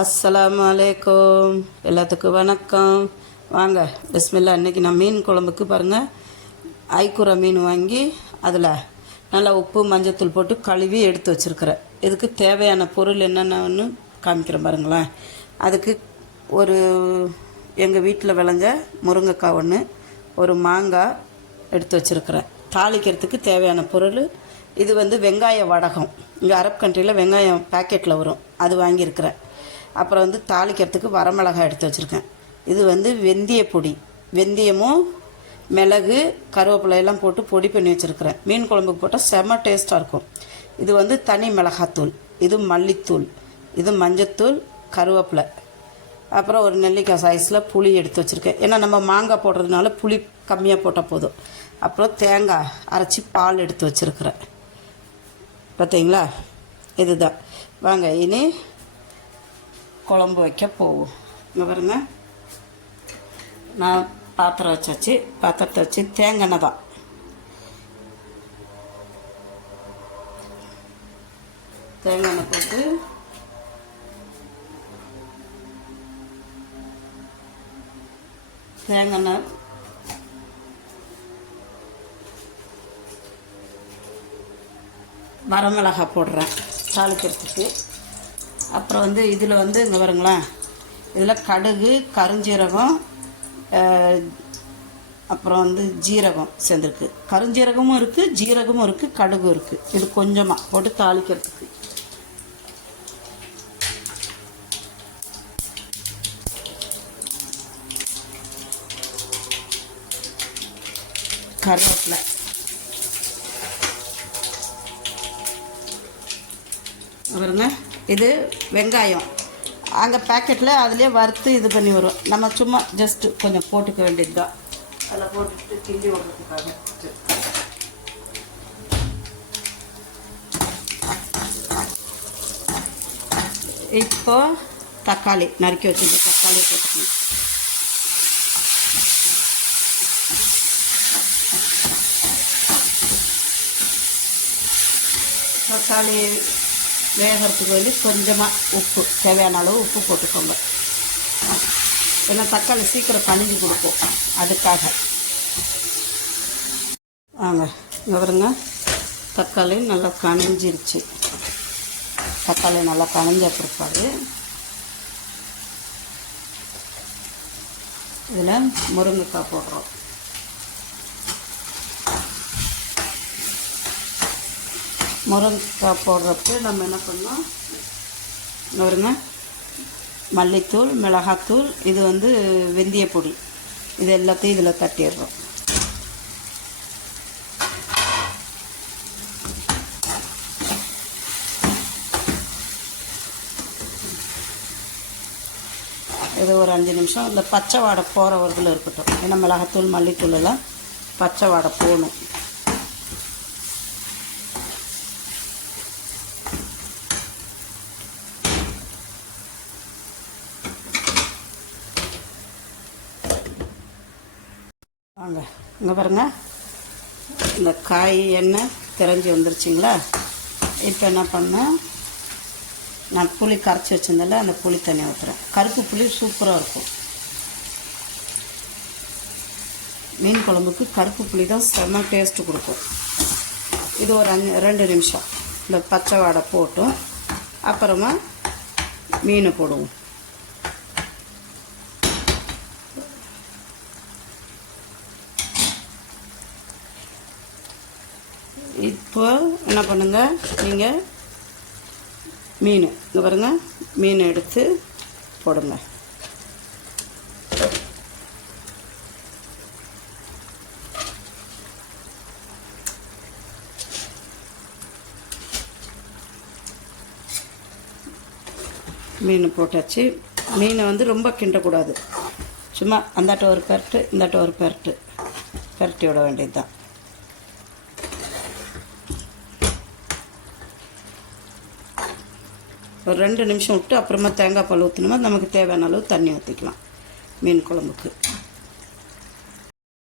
அஸ்ஸலாமு அலைக்கும். எல்லாத்துக்கும் வணக்கம். வாங்க பிஸ்மில்லா. இன்றைக்கி நான் மீன் குழம்புக்கு பாருங்கள், ஐக்கூரை மீன் வாங்கி அதில் நல்லா உப்பு மஞ்சத்தூள் போட்டு கழுவி எடுத்து வச்சுருக்கிறேன். இதுக்கு தேவையான பொருள் என்னென்னு காமிக்கிறேன் பாருங்களேன். அதுக்கு ஒரு எங்கள் வீட்டில் விளைஞ்ச முருங்கைக்காய் ஒன்று, ஒரு மாங்காய் எடுத்து வச்சுருக்கிறேன். தாளிக்கிறதுக்கு தேவையான பொருள் இது வெங்காய வடகம். இங்கே அரப் கண்ட்ரியில் வெங்காயம் பேக்கெட்டில் வரும், அது வாங்கியிருக்கிறேன். அப்புறம் தாளிக்கிறதுக்கு வரமிளகாய் எடுத்து வச்சுருக்கேன். இது வெந்தய பொடி, வெந்தயமும் மிளகு கருவேப்பிலையெல்லாம் போட்டு பொடி பண்ணி வச்சுருக்கிறேன். மீன் குழம்புக்கு போட்டால் செம்ம டேஸ்ட்டாக இருக்கும். இது தனி மிளகாத்தூள், இது மல்லித்தூள், இது மஞ்சத்தூள், கருவேப்பிலை, அப்புறம் ஒரு நெல்லிக்காய் சைஸில் புளி எடுத்து வச்சுருக்கேன். ஏன்னா நம்ம மாங்காய் போடுறதுனால புளி கம்மியாக போட்டால் போதும். அப்புறம் தேங்காய் அரைச்சி பால் எடுத்து வச்சுருக்கிறேன். பார்த்தீங்களா, இதுதான். வாங்க இனி குழம்பு வைக்க போவோம். இங்கே பாருங்க, நான் பாத்திரம் வச்சாச்சு. பாத்திரத்தை வச்சு தேங்காய் எண்ணெய் தான். தேங்காய் எண்ணெய் போட்டு தேங்காய் எண்ணெய் வரமிளகாய் போடுறேன் தாளிக்கிறதுக்கு. அப்புறம் இதில் இங்கே பாருங்களேன், இதில் கடுகு, கருஞ்சீரகம், அப்புறம் ஜீரகம் சேர்ந்துருக்கு. கருஞ்சீரகமும் இருக்குது, ஜீரகமும் இருக்குது, கடுகும் இருக்குது. இது கொஞ்சமாக போட்டு தாளிக்கிறதுக்கு. கருவேப்பிலை, பாருங்க. இது வெங்காயம் அங்கே பேக்கெட்டில் அதிலே வறுத்து இது பண்ணி வரும். நம்ம சும்மா ஜஸ்ட்டு கொஞ்சம் போட்டுக்க வேண்டியது தான். அதில் போட்டுட்டு கிண்டி விடுறதுக்காக. இப்போ தக்காளி நறுக்கி வச்சுருக்க தக்காளி போட்டுக்கணும். தக்காளி வேகிறதுக்கு கொஞ்சமாக உப்பு, தேவையான அளவு உப்பு போட்டுக்கோங்க. ஏன்னா தக்காளி சீக்கிரம் கனிஞ்சு கொடுக்கும், அதுக்காக. வாங்க இங்கே வருங்க, தக்காளி நல்லா கனிஞ்சிருச்சு. தக்காளி நல்லா கனிஞ்ச பிற்பாடு இதில் முருங்கைக்காய் போடுறோம். முருங்கைக்காய் போடுறப்ப நம்ம என்ன பண்ணோம், வருங்க, மல்லித்தூள், மிளகாத்தூள், இது வெந்தய பொடி, இது எல்லாத்தையும் இதில் தட்டிடுறோம். இது ஒரு 5 நிமிஷம் இந்த பச்சை வாடை போகிற வரதுல இருக்கட்டும். ஏன்னா மிளகாத்தூள், மல்லித்தூள் எல்லாம் பச்சை வாடை போகணும். வாங்க இங்கே பாருங்க, இந்த காய் எண்ணெய் திரஞ்சி வந்துருச்சிங்களா. இப்போ என்ன பண்ணேன், நான் புளி கரைச்சி வச்சிருந்தால அந்த புளி தண்ணி ஊற்றுறேன். கருப்பு புளி சூப்பராக இருக்கும். மீன் குழம்புக்கு கருப்பு புளி தான் செம்ம டேஸ்ட்டு கொடுக்கும். இது ஒரு 2 நிமிஷம் இந்த பச்சை வாடை போட்டும் அப்புறமா மீனை போடுவோம். இப்போ என்ன பண்ணுங்க, நீங்கள் மீன் இங்கே பாருங்க, மீன் எடுத்து போடுங்க. மீன் போட்டாச்சு. மீனை ரொம்ப கிண்டக்கூடாது. சும்மா அந்தாட்ட ஒரு பெரட்டு, இந்தாட்ட ஒரு பெரட்டு பெரட்டி விட வேண்டியது தான். ஒரு 2 நிமிஷம் விட்டு அப்புறமா தேங்காய் பால் ஊற்றினோம்னா நமக்கு தேவையான அளவு தண்ணி ஊற்றிக்கலாம் மீன் குழம்புக்கு.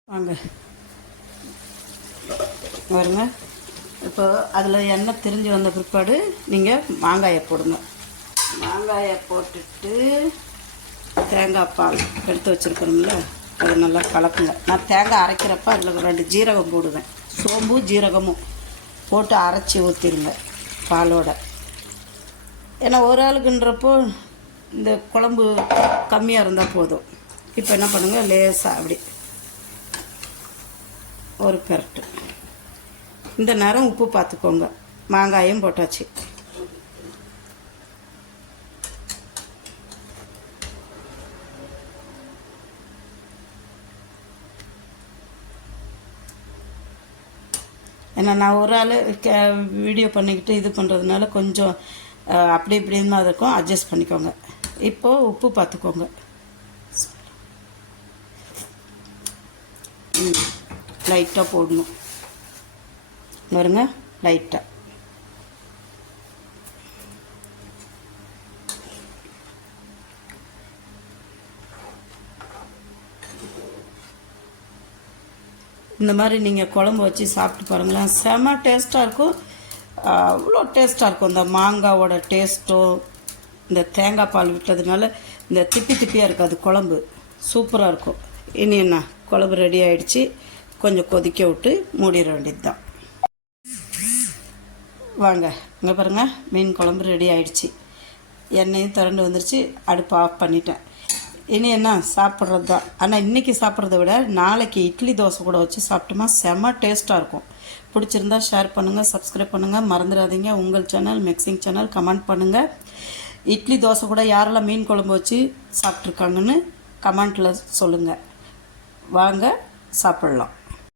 வாங்க வருங்க. இப்போ அதில் எண்ணெய் திரிஞ்சு வந்த பிற்பாடு நீங்கள் மாங்காயை போடுங்க. மாங்காயை போட்டுட்டு தேங்காய் பால் எடுத்து வச்சுருக்கணும்ல அது நல்லா கலக்குங்க. நான் தேங்காய் அரைக்கிறப்ப அதில் 2 ஜீரகம் போடுவேன். சோம்பு ஜீரகமும் போட்டு அரைச்சி ஊற்றிடுங்க பாலோட. ஏன்னா ஒரு ஆளுக்குன்றப்போ இந்த குழம்பு கம்மியாக இருந்தால் போதும். இப்போ என்ன பண்ணுங்கள், லேசாக அப்படி ஒரு பெரட்டு. இந்த நேரம் உப்பு பார்த்துக்கோங்க. மாங்காயும் போட்டாச்சு. ஏன்னா நான் ஒரு ஆள் வீடியோ பண்ணிக்கிட்டு இது பண்ணுறதுனால கொஞ்சம் அப்படி இப்படின்னு மாதிரி இருக்கும். அட்ஜஸ்ட் பண்ணிக்கோங்க. இப்போது உப்பு பார்த்துக்கோங்க. லைட்டாக போடணும் பாருங்க, லைட்டாக. இந்த மாதிரி நீங்கள் குழம்பு வச்சு சாப்பிட்டு பாருங்களேன். செம டேஸ்ட்டாக இருக்கும். அவ்வளோ டேஸ்ட்டாக இருக்கும். இந்த மாங்காவோட டேஸ்ட்டும் இந்த தேங்காய் பால் விட்டதுனால இந்த திப்பியாக இருக்காது குழம்பு. சூப்பராக இருக்கும். இனி என்ன, குழம்பு ரெடி ஆகிடுச்சு. கொஞ்சம் கொதிக்க விட்டு மூடிட வேண்டியது தான். வாங்க, இங்கே பாருங்கள், மீன் குழம்பு ரெடி ஆகிடுச்சு. எண்ணெயும் திரண்டு வந்துருச்சு. அடுப்பு ஆஃப் பண்ணிட்டேன். இனி என்ன, சாப்பிட்றது தான். ஆனால் இன்றைக்கி சாப்பிட்றத விட நாளைக்கு இட்லி தோசை கூட வச்சு சாப்பிட்டோமா செம்ம டேஸ்ட்டாக இருக்கும். பிடிச்சிருந்தா ஷேர் பண்ணுங்கள், சப்ஸ்கிரைப் பண்ணுங்கள், மறந்துடாதீங்க. உங்கள் சேனல் மிக்சிங் சேனல். கமெண்ட் பண்ணுங்கள். இட்லி தோசை கூட யாரெல்லாம் மீன் குழம்பு வச்சு சாப்பிட்ருக்காங்கன்னு கமெண்ட்டில் சொல்லுங்கள். வாங்க சாப்பிட்லாம்.